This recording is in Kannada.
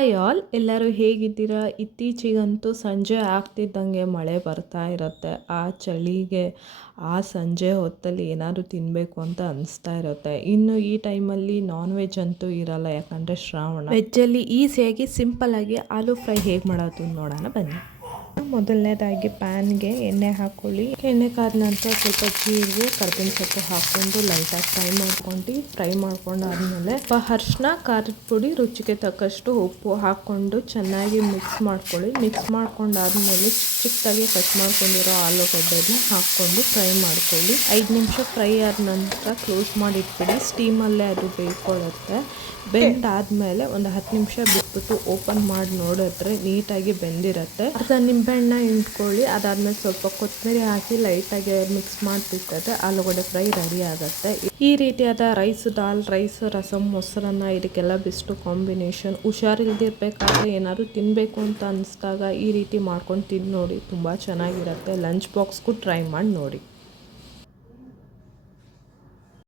ಹಾಯ್ ಆಲ್, ಎಲ್ಲರೂ ಹೇಗಿದ್ದೀರಾ? ಇತ್ತೀಚೆಗಂತೂ ಸಂಜೆ ಆಗ್ತಿದ್ದಂಗೆ ಮಳೆ ಬರ್ತಾ ಇರುತ್ತೆ. ಆ ಚಳಿಗೆ ಆ ಸಂಜೆ ಹೊತ್ತಲ್ಲಿ ಏನಾದರೂ ತಿನ್ನಬೇಕು ಅಂತ ಅನಿಸ್ತಾ ಇರುತ್ತೆ. ಇನ್ನು ಈ ಟೈಮಲ್ಲಿ ನಾನ್ ವೆಜ್ ಅಂತೂ ಇರಲ್ಲ, ಯಾಕಂದರೆ ಶ್ರಾವಣ. ವೆಜ್ಜಲ್ಲಿ ಈಸಿಯಾಗಿ ಸಿಂಪಲ್ಲಾಗಿ ಆಲೂ ಫ್ರೈ ಹೇಗೆ ಮಾಡೋದು ನೋಡೋಣ ಬನ್ನಿ. ಮೊದಲನೇದಾಗಿ ಪ್ಯಾನ್ಗೆ ಎಣ್ಣೆ ಹಾಕ್ಕೊಳ್ಳಿ. ಎಣ್ಣೆ ಕಾದ ನಂತರ ಸ್ವಲ್ಪ ಜೀರಿಗೆ, ಕರ್ಬೇವಿನ ಸೊಪ್ಪು ಹಾಕ್ಕೊಂಡು ಲೈಟಾಗಿ ಫ್ರೈ ಮಾಡ್ಕೊಂಡಾದ್ಮೇಲೆ ಅರಿಶಿನ, ಖಾರದ ಪುಡಿ, ರುಚಿಗೆ ತಕ್ಕಷ್ಟು ಉಪ್ಪು ಹಾಕ್ಕೊಂಡು ಚೆನ್ನಾಗಿ ಮಿಕ್ಸ್ ಮಾಡ್ಕೊಳ್ಳಿ. ಮಿಕ್ಸ್ ಮಾಡ್ಕೊಂಡಾದ್ಮೇಲೆ ಚಿಕ್ಕದಾಗಿ ಕಟ್ ಮಾಡ್ಕೊಂಡಿರೋ ಆಲೂಗಡ್ಡೆನ ಹಾಕ್ಕೊಂಡು ಫ್ರೈ ಮಾಡ್ಕೊಳ್ಳಿ. 5 ನಿಮಿಷ ಫ್ರೈ ಆದ ನಂತರ ಕ್ಲೋಸ್ ಮಾಡಿ ಇಟ್ಬಿಡಿ. ಸ್ಟೀಮಲ್ಲೇ ಅದು ಬೇಯ್ಕೊಳ್ಳುತ್ತೆ. ಬೆಂದಾದ್ಮೇಲೆ ಒಂದು 10 ನಿಮಿಷ ಬಿಟ್ಬಿಟ್ಟು ಓಪನ್ ಮಾಡಿ ನೋಡಿದ್ರೆ ನೀಟಾಗಿ ಬೆಂದಿರುತ್ತೆ. ಅರ್ಧ ನಿಂಬೆಹಣ್ಣ ಹಿಂಡ್ಕೊಳ್ಳಿ. ಅದಾದ್ಮೇಲೆ ಸ್ವಲ್ಪ ಕೊತ್ತಂಬರಿ ಹಾಕಿ ಲೈಟಾಗಿ ಮಿಕ್ಸ್ ಮಾಡಿಬಿಟ್ಟರೆ ಆಲೂಗಡ್ಡೆ ಫ್ರೈ ರೆಡಿ ಆಗುತ್ತೆ. ಈ ರೀತಿಯಾದ ರೈಸ್, ದಾಲ್ ರೈಸ್, ರಸಮ್, ಮೊಸರನ್ನ ಇದಕ್ಕೆಲ್ಲ ಬೆಸ್ಟ್ ಕಾಂಬಿನೇಷನ್. ಹುಷಾರಿಲ್ದಿರ್ಬೇಕಾದ್ರೆ ಏನಾದ್ರು ತಿನ್ನಬೇಕು ಅಂತ ಅನಿಸಿದಾಗ ಈ ರೀತಿ ಮಾಡ್ಕೊಂಡು ತಿಂದು ನೋಡಿ, ತುಂಬ ಚೆನ್ನಾಗಿರುತ್ತೆ. ಲಂಚ್ ಬಾಕ್ಸ್ಗೂ ಟ್ರೈ ಮಾಡಿ ನೋಡಿ.